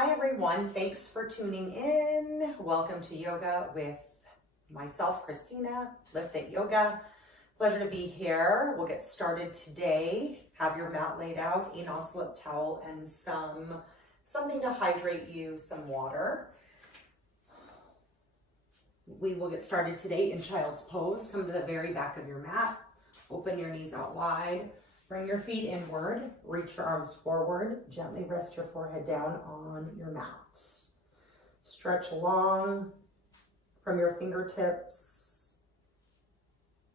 Hi everyone, thanks for tuning in. Welcome to Yoga with myself, Christina, Lift It Yoga. Pleasure to be here. We'll get started today. Have your mat laid out, a non-slip towel, and something to hydrate you, some water. We will get started today in child's pose. Come to the very back of your mat. Open your knees out wide. Bring your feet inward, reach your arms forward, gently rest your forehead down on your mat. Stretch long from your fingertips,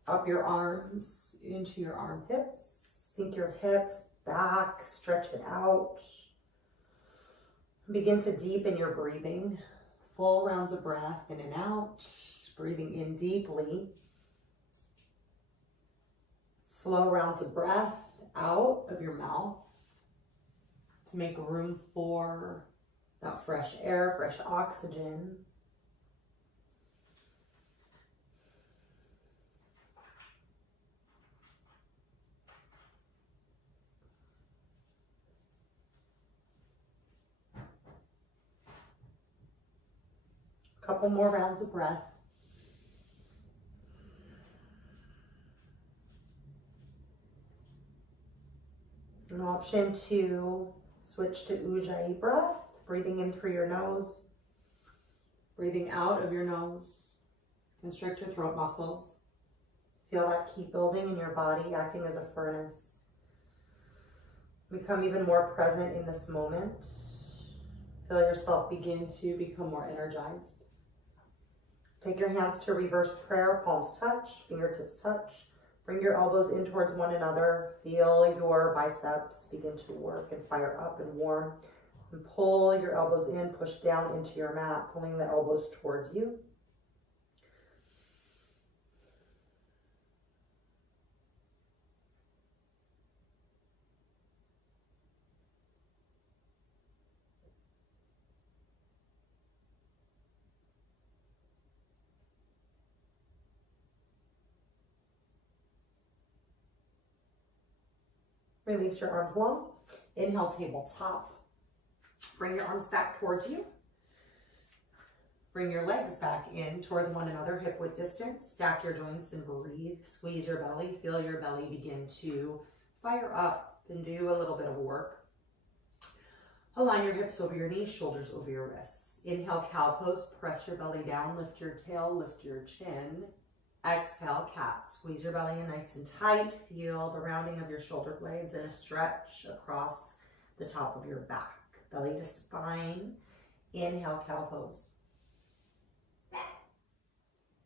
up your arms, into your armpits. Sink your hips back, stretch it out. Begin to deepen your breathing. Full rounds of breath in and out, breathing in deeply. Slow rounds of breath out of your mouth to make room for that fresh air, fresh oxygen. A couple more rounds of breath. An option to switch to Ujjayi breath, breathing in through your nose, breathing out of your nose. Constrict your throat muscles. Feel that heat building in your body, acting as a furnace. Become even more present in this moment. Feel yourself begin to become more energized. Take your hands to reverse prayer, palms touch, fingertips touch. Bring your elbows in towards one another. Feel your biceps begin to work and fire up and warm. And pull your elbows in, push down into your mat, pulling the elbows towards you. Release your arms long. Inhale, tabletop. Bring your arms back towards you. Bring your legs back in towards one another, hip width distance. Stack your joints and breathe. Squeeze your belly. Feel your belly begin to fire up and do a little bit of work. Align your hips over your knees, shoulders over your wrists. Inhale, cow pose. Press your belly down. Lift your tail, lift your chin. Exhale, cat. Squeeze your belly in nice and tight. Feel the rounding of your shoulder blades and a stretch across the top of your back. Belly to spine. Inhale, cow pose.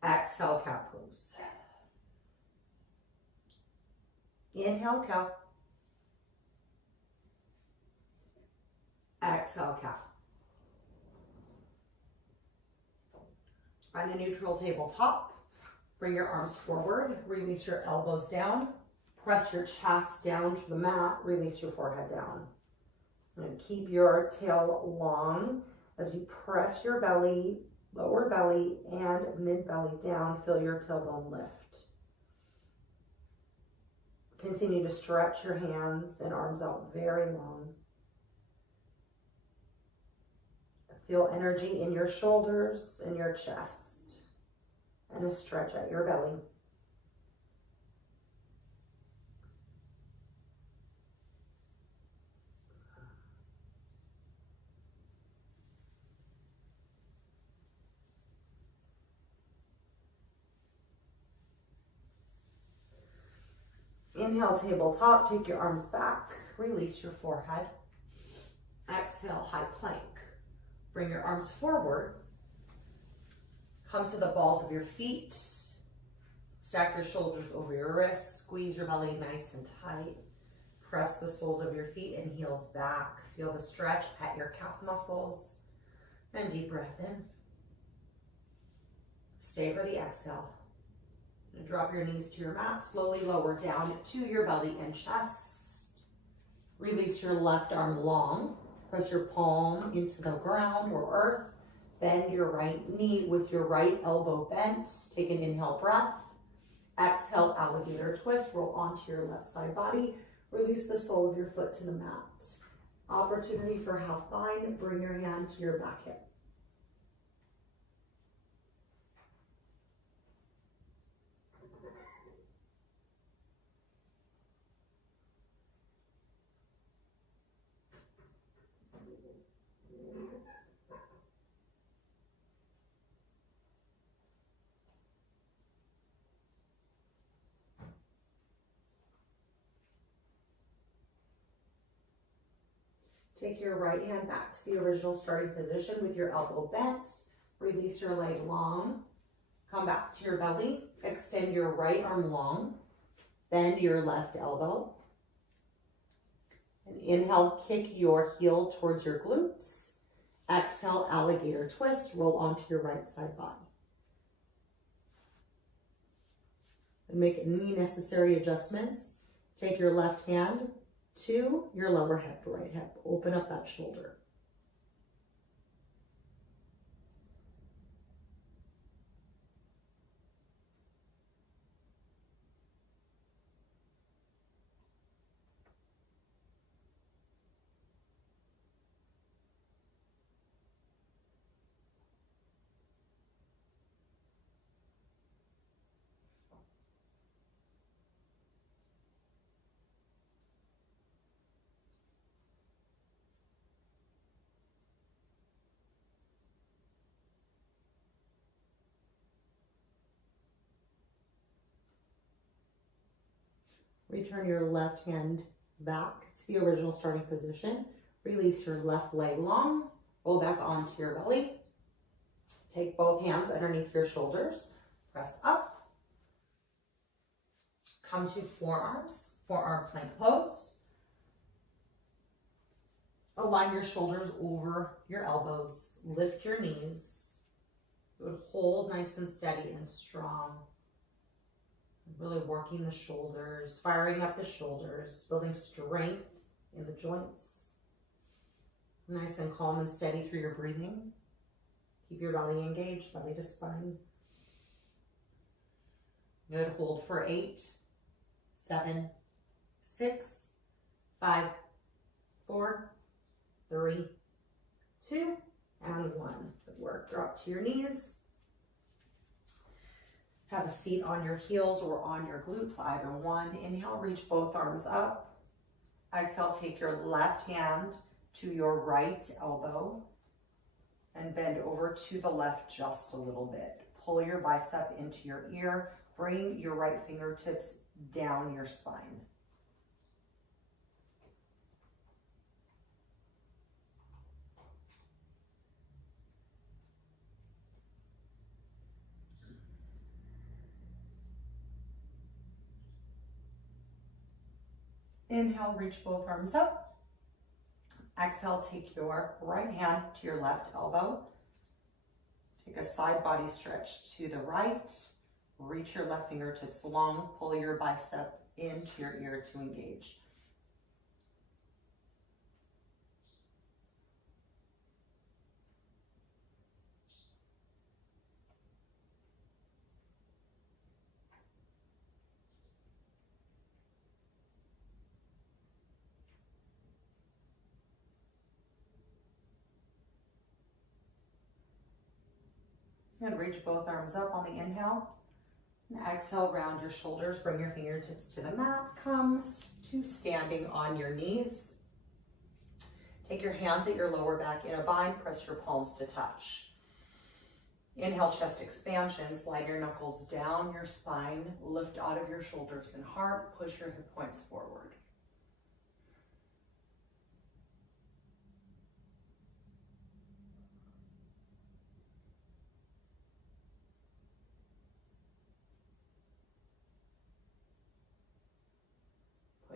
Exhale, cat pose. Inhale, cow. Exhale, cat. Find a neutral tabletop. Bring your arms forward, release your elbows down, press your chest down to the mat, release your forehead down. And keep your tail long as you press your belly, lower belly and mid belly down, feel your tailbone lift. Continue to stretch your hands and arms out very long. Feel energy in your shoulders and your chest. And a stretch at your belly. Inhale, tabletop. Take your arms back. Release your forehead. Exhale, high plank. Bring your arms forward. Come to the balls of your feet. Stack your shoulders over your wrists. Squeeze your belly nice and tight. Press the soles of your feet and heels back. Feel the stretch at your calf muscles. And deep breath in. Stay for the exhale. And drop your knees to your mat. Slowly lower down to your belly and chest. Release your left arm long. Press your palm into the ground or earth. Bend your right knee with your right elbow bent. Take an inhale breath. Exhale, alligator twist. Roll onto your left side body. Release the sole of your foot to the mat. Opportunity for half bind, bring your hand to your back hip. Take your right hand back to the original starting position with your elbow bent. Release your leg long. Come back to your belly. Extend your right arm long. Bend your left elbow. And inhale, kick your heel towards your glutes. Exhale, alligator twist. Roll onto your right side body. And make any necessary adjustments. Take your left hand to your lower hip, right hip. Open up that shoulder. Return your left hand back to the original starting position. Release your left leg long. Roll back onto your belly. Take both hands underneath your shoulders. Press up. Come to forearms, forearm plank pose. Align your shoulders over your elbows. Lift your knees. Good. Hold nice and steady and strong. Really working the shoulders, firing up the shoulders, building strength in the joints. Nice and calm and steady through your breathing. Keep your belly engaged, belly to spine. Good. Hold for 8, 7, 6, 5, 4, 3, 2, and 1. Good work. Drop to your knees. Have a seat on your heels or on your glutes, either one. Inhale, reach both arms up. Exhale, take your left hand to your right elbow and bend over to the left just a little bit. Pull your bicep into your ear. Bring your right fingertips down your spine. Inhale, reach both arms up. Exhale, take your right hand to your left elbow. Take a side body stretch to the right. Reach your left fingertips long. Pull your bicep into your ear to engage. And reach both arms up on the inhale. And exhale, round your shoulders. Bring your fingertips to the mat. Come to standing on your knees. Take your hands at your lower back in a bind. Press your palms to touch. Inhale, chest expansion. Slide your knuckles down your spine. Lift out of your shoulders and heart. Push your hip points forward.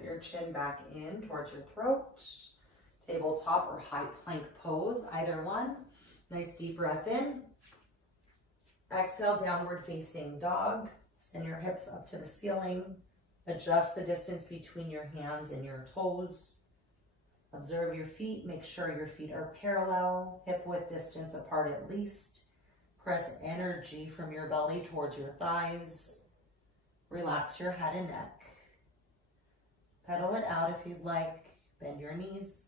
Put your chin back in towards your throat. Tabletop or high plank pose, either one. Nice deep breath in. Exhale, downward facing dog. Send your hips up to the ceiling. Adjust the distance between your hands and your toes. Observe your feet. Make sure your feet are parallel, hip width distance apart at least. Press energy from your belly towards your thighs. Relax your head and neck. Pedal it out if you'd like. Bend your knees.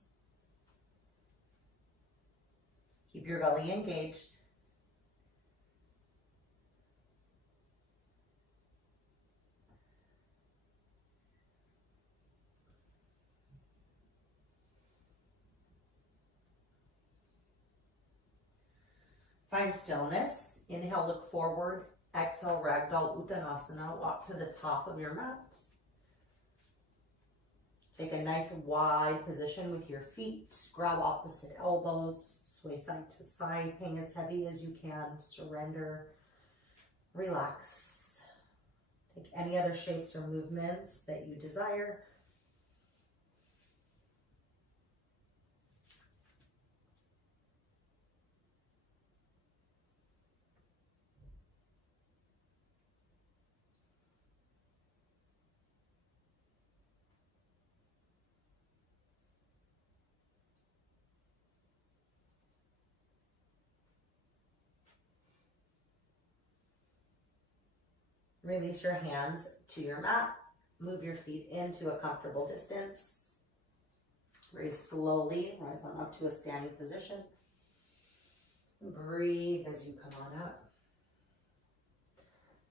Keep your belly engaged. Find stillness. Inhale, look forward. Exhale, Ragdoll Uttanasana. Walk to the top of your mat. Take a nice wide position with your feet. Grab opposite elbows. Sway side to side. Hang as heavy as you can. Surrender. Relax. Take any other shapes or movements that you desire. Release your hands to your mat. Move your feet into a comfortable distance. Very slowly rise on up to a standing position. Breathe as you come on up.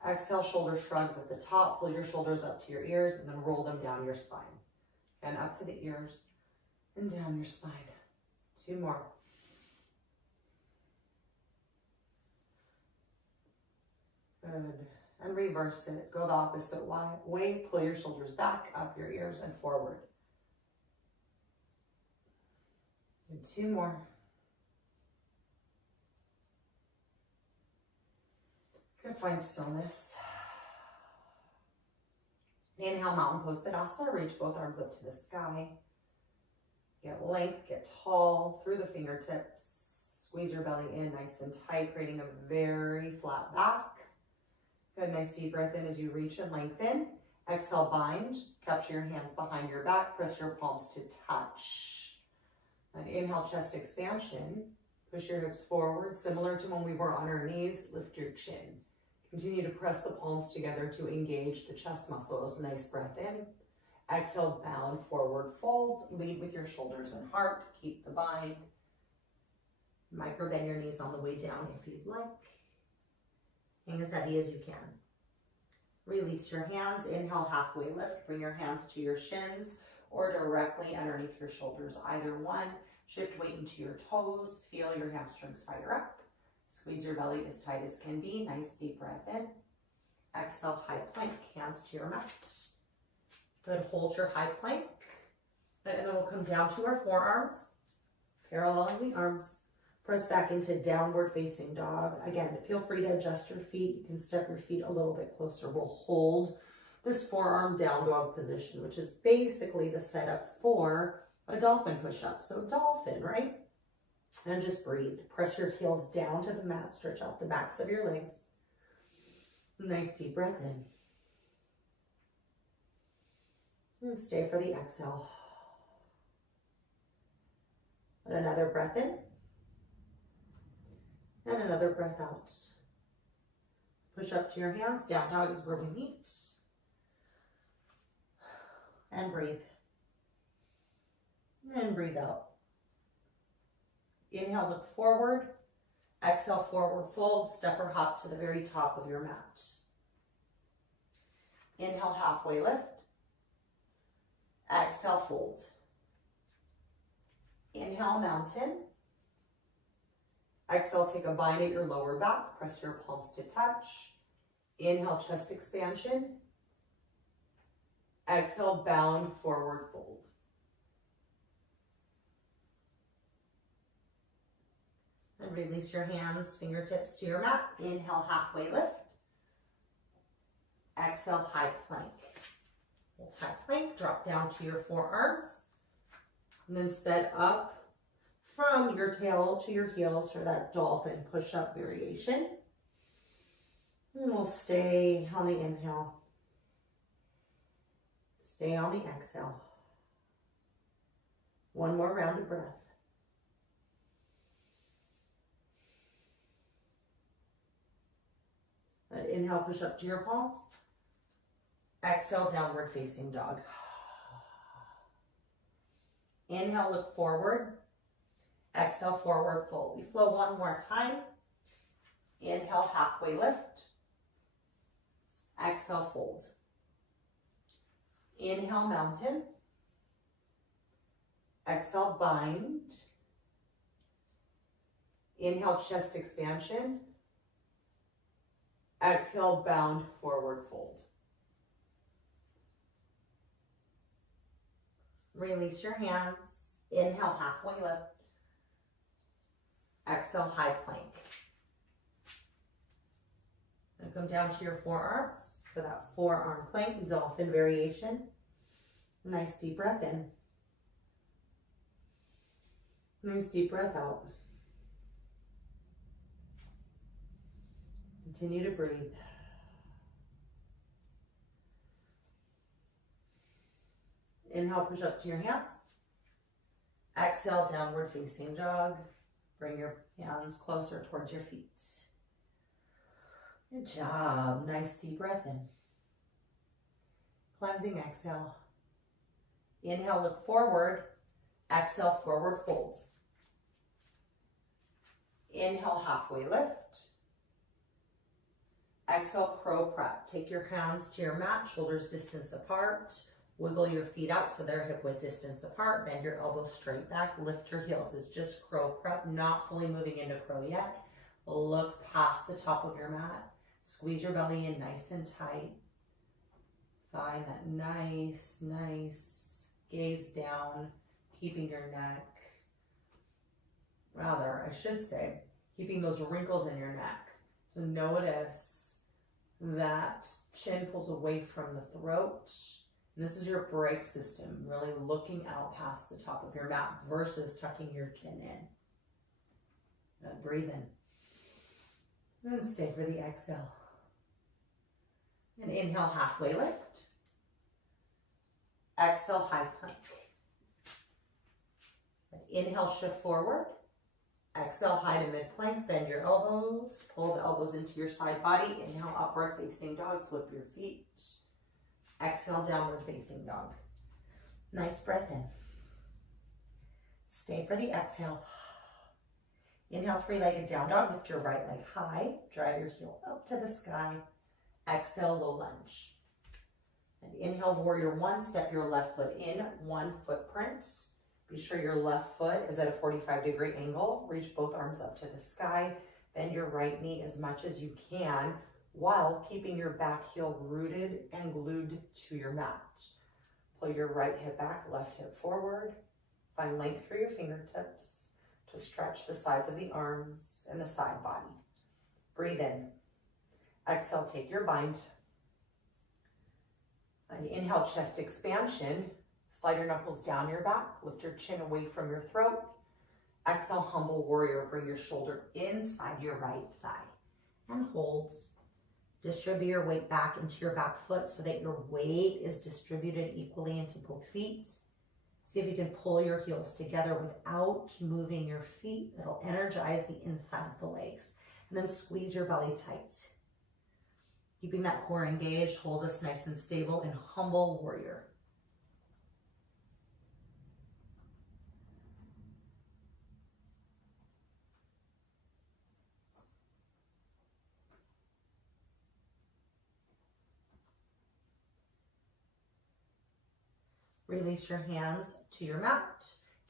Exhale, shoulder shrugs at the top. Pull your shoulders up to your ears and then roll them down your spine. And up to the ears and down your spine. 2 more. Good. And reverse it. Go the opposite way. Pull your shoulders back, up your ears, and forward. And 2 more. Good, find stillness. Inhale, mountain pose Tadasana. Reach both arms up to the sky. Get length, get tall through the fingertips. Squeeze your belly in nice and tight, creating a very flat back. Good, nice deep breath in as you reach and lengthen. Exhale, bind. Capture your hands behind your back. Press your palms to touch. And inhale, chest expansion. Push your hips forward, similar to when we were on our knees. Lift your chin. Continue to press the palms together to engage the chest muscles. Nice breath in. Exhale, bound, forward fold. Lead with your shoulders and heart. Keep the bind. Micro bend your knees on the way down if you'd like. Hang as heavy as you can. Release your hands. Inhale, halfway lift. Bring your hands to your shins or directly underneath your shoulders. Either one. Shift weight into your toes. Feel your hamstrings fire up. Squeeze your belly as tight as can be. Nice deep breath in. Exhale, high plank. Hands to your mat. Good. Hold your high plank. And then we'll come down to our forearms. Paralleling the arms. Press back into downward facing dog. Again, feel free to adjust your feet. You can step your feet a little bit closer. We'll hold this forearm down dog position, which is basically the setup for a dolphin push-up. So dolphin, right? And just breathe. Press your heels down to the mat. Stretch out the backs of your legs. Nice deep breath in. And stay for the exhale. And another breath in. And another breath out. Push up to your hands. Down dog is where we meet. And breathe. And breathe out. Inhale, look forward. Exhale, forward fold. Step or hop to the very top of your mat. Inhale, halfway lift. Exhale, fold. Inhale, mountain. Exhale, take a bind at your lower back. Press your palms to touch. Inhale, chest expansion. Exhale, bound, forward fold. And release your hands, fingertips to your mat. Inhale, halfway lift. Exhale, high plank. Hold high plank, drop down to your forearms. And then set up from your tail to your heels for that dolphin push-up variation. And we'll stay on the inhale. Stay on the exhale. One more round of breath. And inhale, push up to your palms. Exhale, downward facing dog. Inhale, look forward. Exhale, forward fold. We flow one more time. Inhale, halfway lift. Exhale, fold. Inhale, mountain. Exhale, bind. Inhale, chest expansion. Exhale, bound, forward fold. Release your hands. Inhale, halfway lift. Exhale, high plank. And come down to your forearms for that forearm plank, dolphin variation. Nice deep breath in. Nice deep breath out. Continue to breathe. Inhale, push up to your hands. Exhale, downward facing dog. Bring your hands closer towards your feet. Good job. Nice deep breath in. Cleansing exhale. Inhale, look forward. Exhale, forward fold. Inhale, halfway lift. Exhale, crow prep. Take your hands to your mat, shoulders distance apart. Wiggle your feet out so they're hip width distance apart. Bend your elbows straight back. Lift your heels. It's just crow prep, not fully moving into crow yet. Look past the top of your mat. Squeeze your belly in nice and tight. Find that nice gaze down, keeping your neck, rather, I should say, keeping those wrinkles in your neck. So notice that chin pulls away from the throat. And this is your break system, really looking out past the top of your mat versus tucking your chin in. Now breathe in. And stay for the exhale. And inhale, halfway lift. Exhale, high plank. And inhale, shift forward. Exhale, high to mid plank. Bend your elbows. Pull the elbows into your side body. Inhale, upward facing dog. Flip your feet. Exhale, downward facing dog. Nice breath in. Stay for the exhale. Inhale, three-legged down dog. Lift your right leg high. Drive your heel up to the sky. Exhale, low lunge. And inhale, warrior one. Step your left foot in, one footprint. Be sure your left foot is at a 45-degree angle. Reach both arms up to the sky. Bend your right knee as much as you can while keeping your back heel rooted and glued to your mat. Pull your right hip back, left hip forward. Find length through your fingertips to stretch the sides of the arms and the side body. Breathe in. Exhale, take your bind. And inhale, chest expansion. Slide your knuckles down your back. Lift your chin away from your throat. Exhale, humble warrior. Bring your shoulder inside your right thigh. And hold. Distribute your weight back into your back foot so that your weight is distributed equally into both feet. See if you can pull your heels together without moving your feet. That'll energize the inside of the legs. And then squeeze your belly tight. Keeping that core engaged holds us nice and stable in humble warrior. Release your hands to your mat.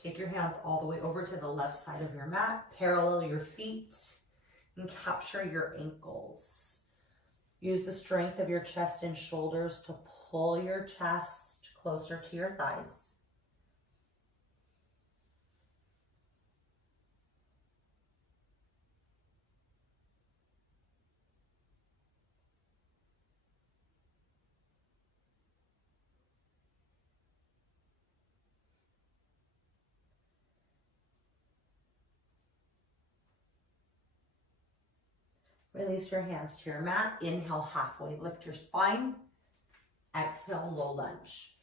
Take your hands all the way over to the left side of your mat. Parallel your feet and capture your ankles. Use the strength of your chest and shoulders to pull your chest closer to your thighs. Release your hands to your mat. Inhale, halfway. Lift your spine. Exhale, low lunge.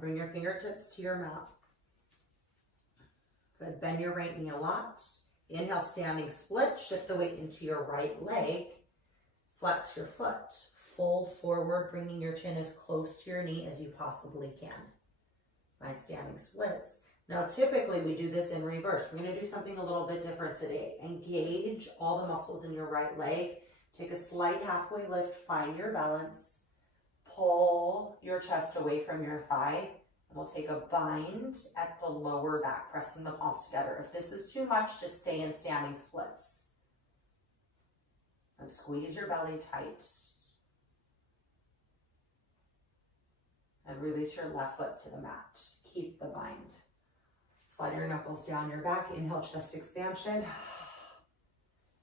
Bring your fingertips to your mat. Good. Bend your right knee a lot. Inhale, standing split. Shift the weight into your right leg. Flex your foot. Fold forward, bringing your chin as close to your knee as you possibly can. Find standing splits. Now, typically we do this in reverse. We're gonna do something a little bit different today. Engage all the muscles in your right leg. Take a slight halfway lift, find your balance. Pull your chest away from your thigh. And we'll take a bind at the lower back, pressing the palms together. If this is too much, just stay in standing splits. And squeeze your belly tight. And release your left foot to the mat. Keep the bind. Slide your knuckles down your back. Inhale, chest expansion.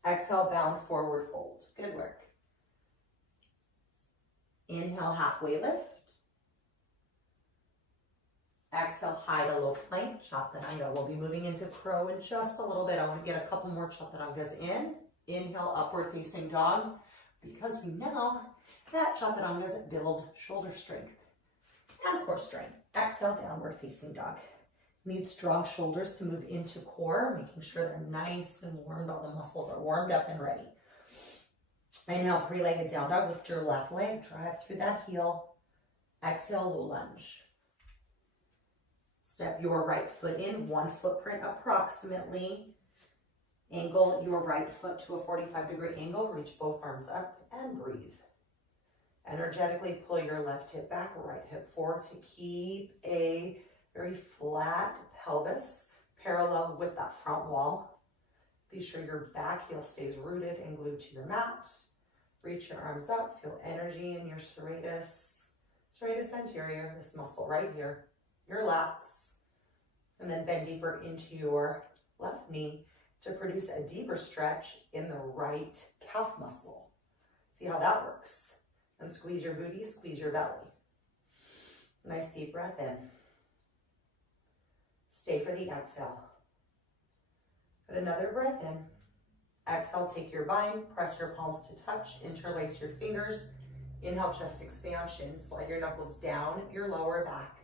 Exhale, bound forward fold. Good work. Inhale, halfway lift. Exhale, high to low plank, chaturanga. We'll be moving into crow in just a little bit. I want to get a couple more chaturangas in. Inhale, upward facing dog, because we know that chaturangas build shoulder strength and core strength. Exhale, downward facing dog. Need strong shoulders to move into core, making sure they're nice and warmed. All the muscles are warmed up and ready. Inhale, three-legged down dog. Lift your left leg, drive through that heel. Exhale, low lunge. Step your right foot in, one footprint approximately. Angle your right foot to a 45-degree angle. Reach both arms up and breathe. Energetically pull your left hip back, right hip forward to keep a very flat pelvis parallel with that front wall. Be sure your back heel stays rooted and glued to your mat. Reach your arms up, feel energy in your serratus anterior, this muscle right here, your lats, and then bend deeper into your left knee to produce a deeper stretch in the right calf muscle. See how that works. And squeeze your booty, squeeze your belly. Nice deep breath in. Stay for the exhale. Put another breath in. Exhale, take your bind, press your palms to touch, interlace your fingers. Inhale, chest expansion. Slide your knuckles down your lower back.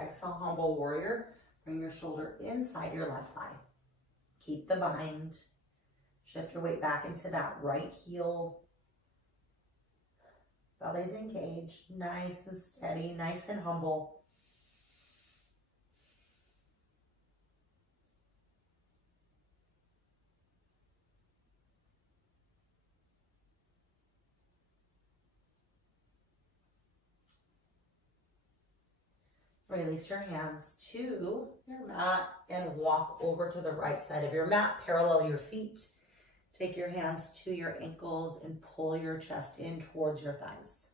Exhale, humble warrior. Bring your shoulder inside your left thigh. Keep the bind. Shift your weight back into that right heel. Belly's engaged. Nice and steady, nice and humble. Release your hands to your mat and walk over to the right side of your mat. Parallel your feet. Take your hands to your ankles and pull your chest in towards your thighs.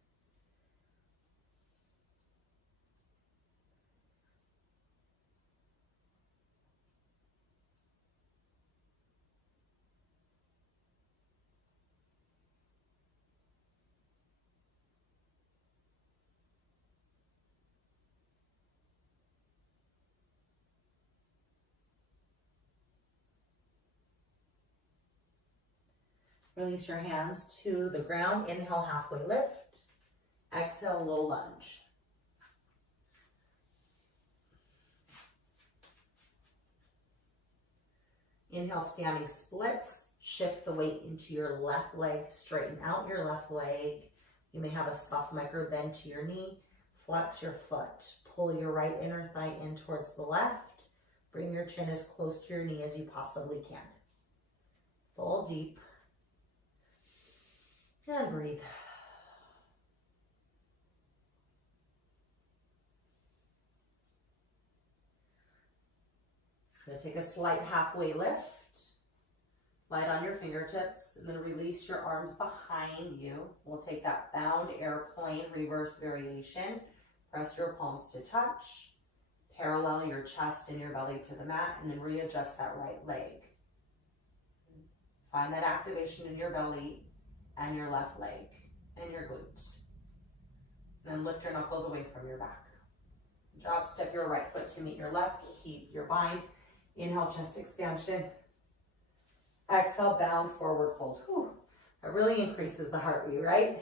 Release your hands to the ground. Inhale, halfway lift. Exhale, low lunge. Inhale, standing splits. Shift the weight into your left leg. Straighten out your left leg. You may have a soft micro bend to your knee. Flex your foot. Pull your right inner thigh in towards the left. Bring your chin as close to your knee as you possibly can. Full deep. And breathe. I'm going to take a slight halfway lift. Light on your fingertips and then release your arms behind you. We'll take that bound airplane reverse variation. Press your palms to touch. Parallel your chest and your belly to the mat and then readjust that right leg. Find that activation in your belly and your left leg and your glutes. Then lift your knuckles away from your back. Drop step your right foot to meet your left. Keep your bind. Inhale, chest expansion. Exhale, bound forward fold. Whew. That really increases the heart rate, right?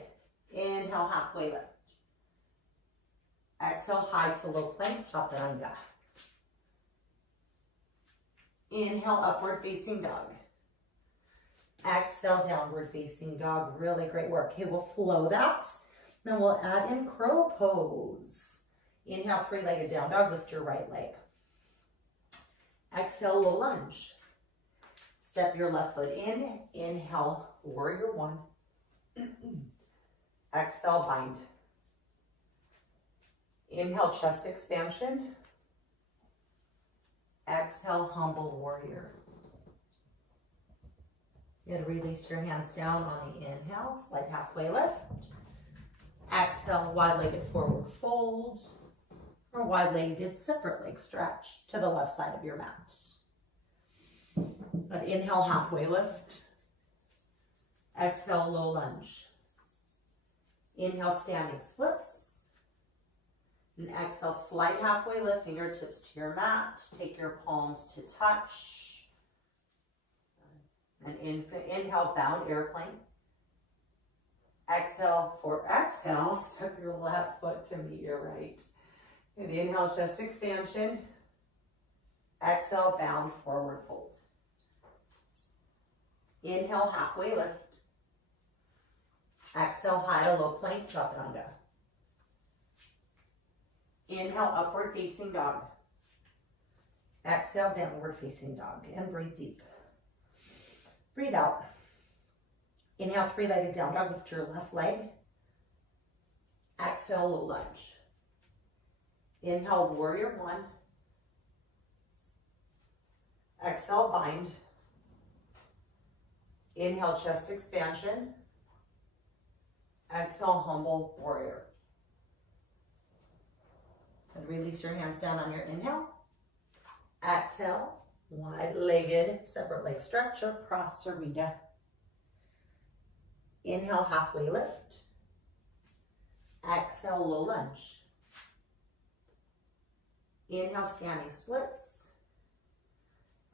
Inhale, halfway lift. Exhale, high to low plank, chaturanga. Inhale, upward facing dog. Exhale, downward facing dog. Really great work. Okay, we'll flow that. Then we'll add in crow pose. Inhale, three-legged down dog. Lift your right leg. Exhale, low lunge. Step your left foot in. Inhale, warrior one. Exhale, bind. Inhale, chest expansion. Exhale, humble warrior. You're going to release your hands down on the inhale, slight halfway lift. Exhale, wide-legged forward fold, or wide-legged separate leg stretch to the left side of your mat. But inhale, halfway lift. Exhale, low lunge. Inhale, standing splits. And exhale, slight halfway lift, fingertips to your mat. Take your palms to touch. And inhale, bound airplane. Exhale, for exhale, step your left foot to meet your right. And inhale, chest expansion. Exhale, bound forward fold. Inhale, halfway lift. Exhale, high to low plank, chaturanga. Inhale, upward facing dog. Exhale, downward facing dog. And breathe deep. Breathe out. Inhale, three-legged down dog. Lift your left leg. Exhale, low lunge. Inhale, warrior one. Exhale, bind. Inhale, chest expansion. Exhale, humble warrior. And release your hands down on your inhale. Exhale, wide-legged separate leg stretch or prasarita. Inhale, halfway lift. Exhale, low lunge. Inhale, standing splits.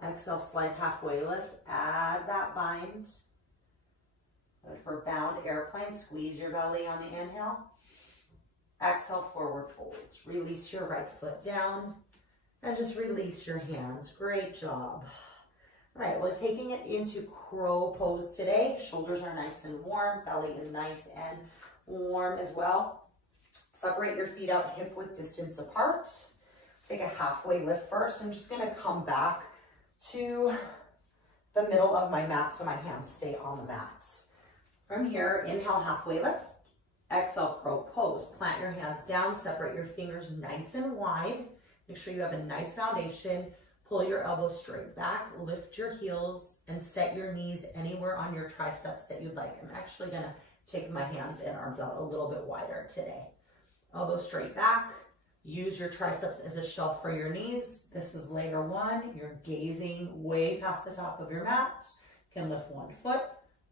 Exhale, slight halfway lift. Add that bind. For bound airplane, squeeze your belly on the inhale. Exhale, forward fold. Release your right foot down and just release your hands. Great job. All right, we're taking it into crow pose today. Shoulders are nice and warm. Belly is nice and warm as well. Separate your feet out hip width distance apart. Take a halfway lift first. I'm just going to come back to the middle of my mat so my hands stay on the mat. From here, inhale, halfway lift. Exhale, crow pose. Plant your hands down. Separate your fingers nice and wide. Make sure you have a nice foundation. Pull your elbows straight back. Lift your heels and set your knees anywhere on your triceps that you'd like. I'm actually going to take my hands and arms out a little bit wider today. Elbows straight back. Use your triceps as a shelf for your knees. This is layer one. You're gazing way past the top of your mat. You can lift one foot,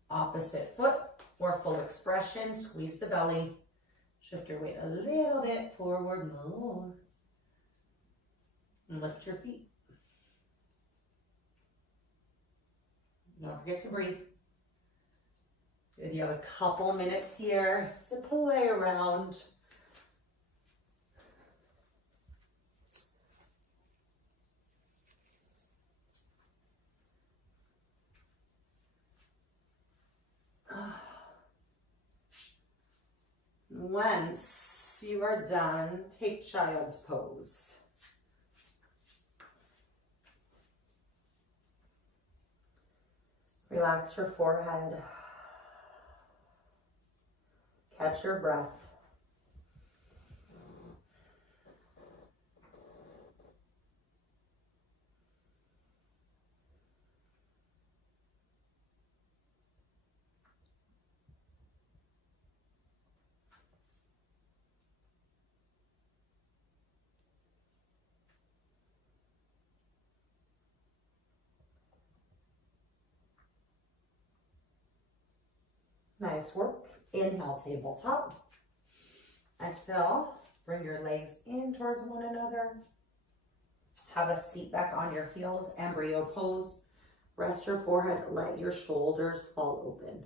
opposite foot, or full expression. Squeeze the belly. Shift your weight a little bit forward more. And lift your feet. Don't forget to breathe. Good, you have a couple minutes here to play around. Once you are done, take child's pose. Relax your forehead. Catch your breath. Nice work. Inhale, tabletop. Exhale, bring your legs in towards one another. Have a seat back on your heels, embryo pose. Rest your forehead, let your shoulders fall open.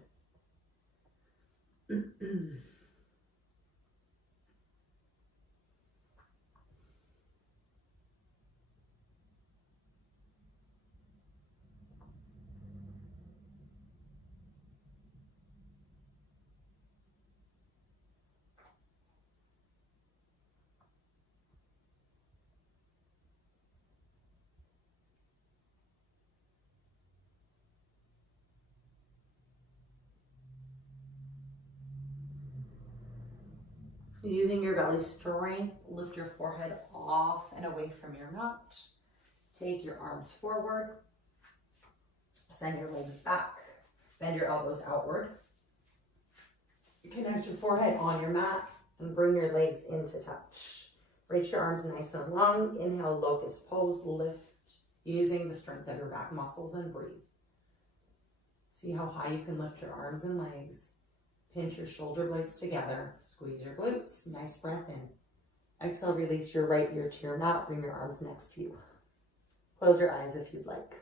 Using your belly strength, lift your forehead off and away from your mat. Take your arms forward. Send your legs back. Bend your elbows outward. Connect your forehead on your mat and bring your legs into touch. Reach your arms nice and long. Inhale, locust pose, lift, using the strength of your back muscles, and breathe. See how high you can lift your arms and legs. Pinch your shoulder blades together. Squeeze your glutes. Nice breath in. Exhale, release your right ear to your mat. Bring your arms next to you. Close your eyes if you'd like.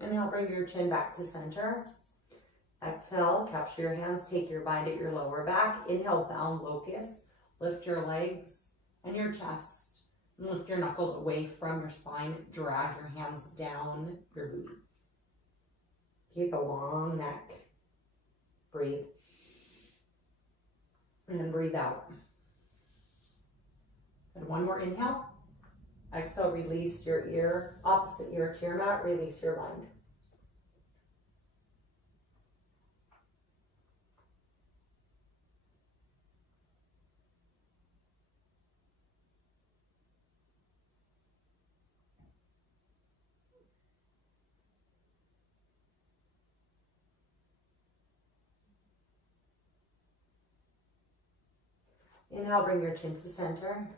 Inhale, bring your chin back to center. Exhale, capture your hands, take your bind at your lower back. Inhale, bound locust. Lift your legs and your chest. And lift your knuckles away from your spine. Drag your hands down your booty. Keep a long neck. Breathe. And then breathe out. And one more inhale. Exhale, release your ear, opposite ear to your mat. Release your bind. Inhale, bring your chin to center.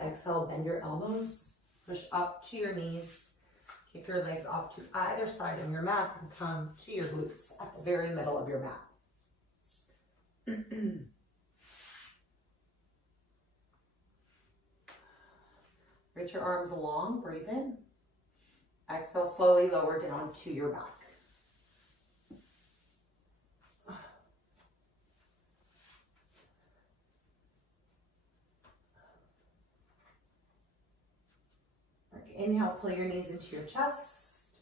Exhale, bend your elbows. Push up to your knees. Kick your legs off to either side of your mat and come to your glutes at the very middle of your mat. Reach your arms long, breathe in. Exhale, slowly lower down to your back. Inhale, pull your knees into your chest.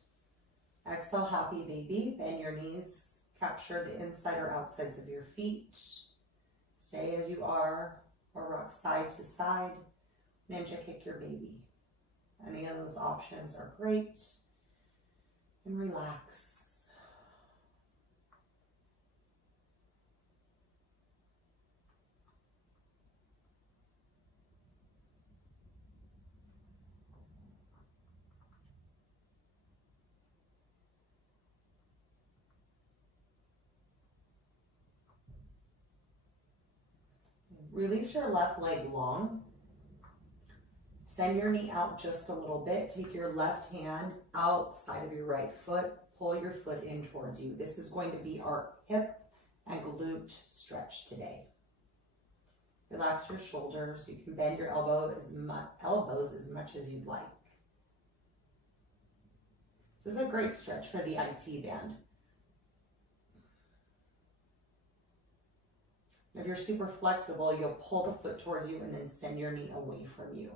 Exhale, happy baby. Bend your knees. Capture the inside or outsides of your feet. Stay as you are or rock side to side. Ninja kick your baby. Any of those options are great. And relax. Release your left leg long. Send your knee out just a little bit. Take your left hand outside of your right foot. Pull your foot in towards you. This is going to be our hip and glute stretch today. Relax your shoulders. You can bend your elbows as much as you'd like. This is a great stretch for the IT band. If you're super flexible, you'll pull the foot towards you and then send your knee away from you.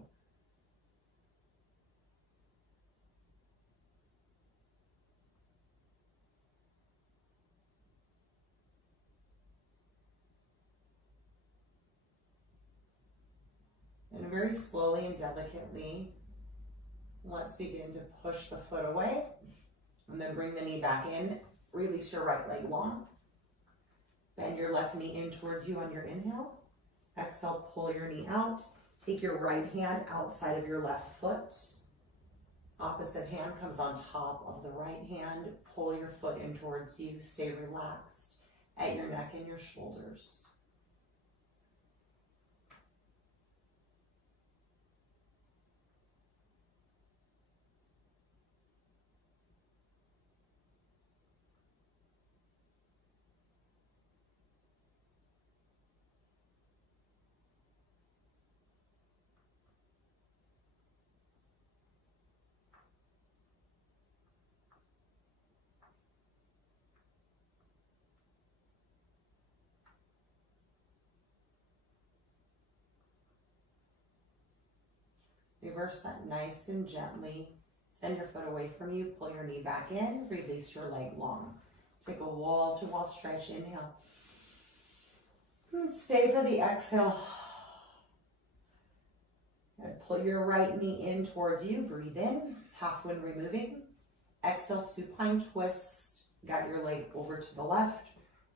And very slowly and delicately, let's begin to push the foot away and then bring the knee back in. Release your right leg long. Bend your left knee in towards you on your inhale. Exhale, pull your knee out. Take your right hand outside of your left foot. Opposite hand comes on top of the right hand. Pull your foot in towards you. Stay relaxed at your neck and your shoulders. Reverse that nice and gently. Send your foot away from you, pull your knee back in, release your leg long. Take a wall-to-wall stretch, inhale. Stay for the exhale. And pull your right knee in towards you, breathe in, half when removing. Exhale, supine twist, guide your leg over to the left,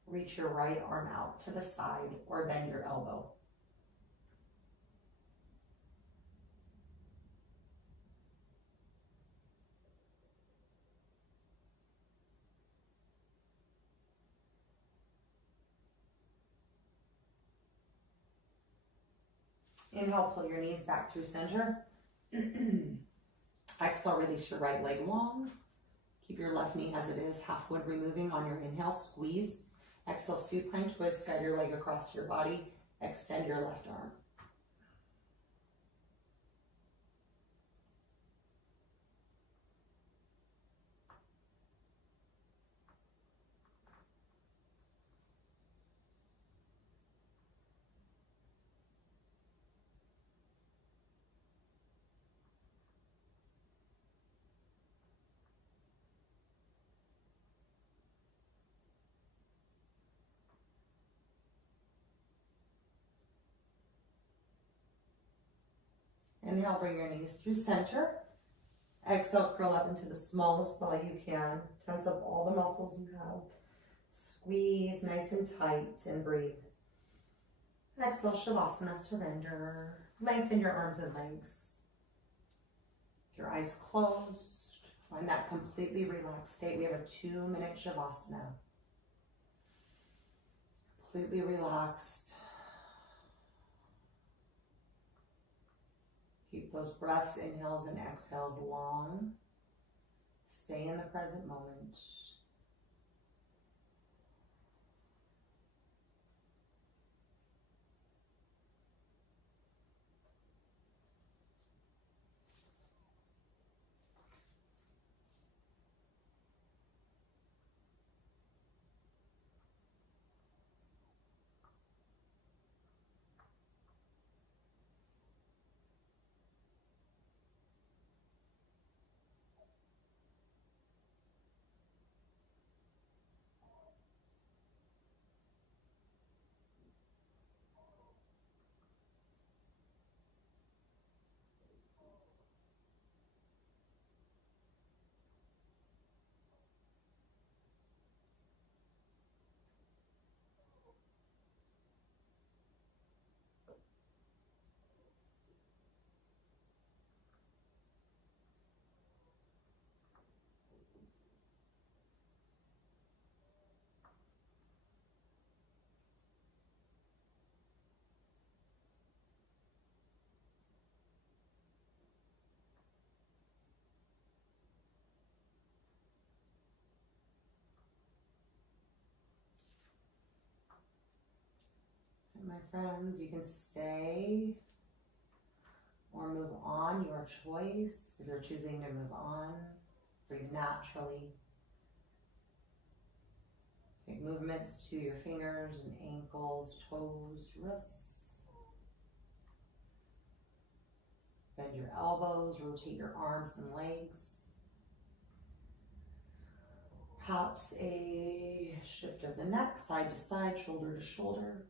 reach your right arm out to the side or bend your elbow. Inhale, pull your knees back through center. Exhale, release your right leg long. Keep your left knee as it is, half when removing on your inhale, squeeze. Exhale, supine twist, guide your leg across your body, extend your left arm. Inhale, bring your knees through center. Exhale, curl up into the smallest ball you can. Tense up all the muscles you have. Squeeze nice and tight and breathe. Exhale, Shavasana, surrender. Lengthen your arms and legs. With your eyes closed, find that completely relaxed state. We have a 2-minute Shavasana. Completely relaxed. Keep those breaths, inhales and exhales long. Stay in the present moment. My friends, you can stay or move on, your choice. If you're choosing to move on, breathe naturally. Take movements to your fingers and ankles, toes, wrists. Bend your elbows, rotate your arms and legs. Perhaps a shift of the neck, side to side, shoulder to shoulder.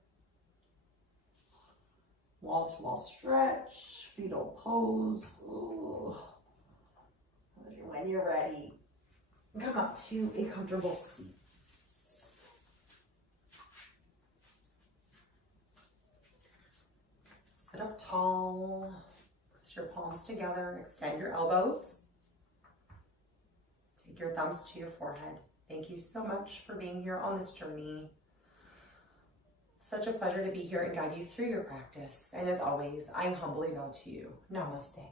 Wall-to-wall stretch, fetal pose. Ooh. When you're ready, come up to a comfortable seat. Sit up tall, press your palms together, extend your elbows. Take your thumbs to your forehead. Thank you so much for being here on this journey. Such a pleasure to be here and guide you through your practice. And as always, I humbly bow to you. Namaste.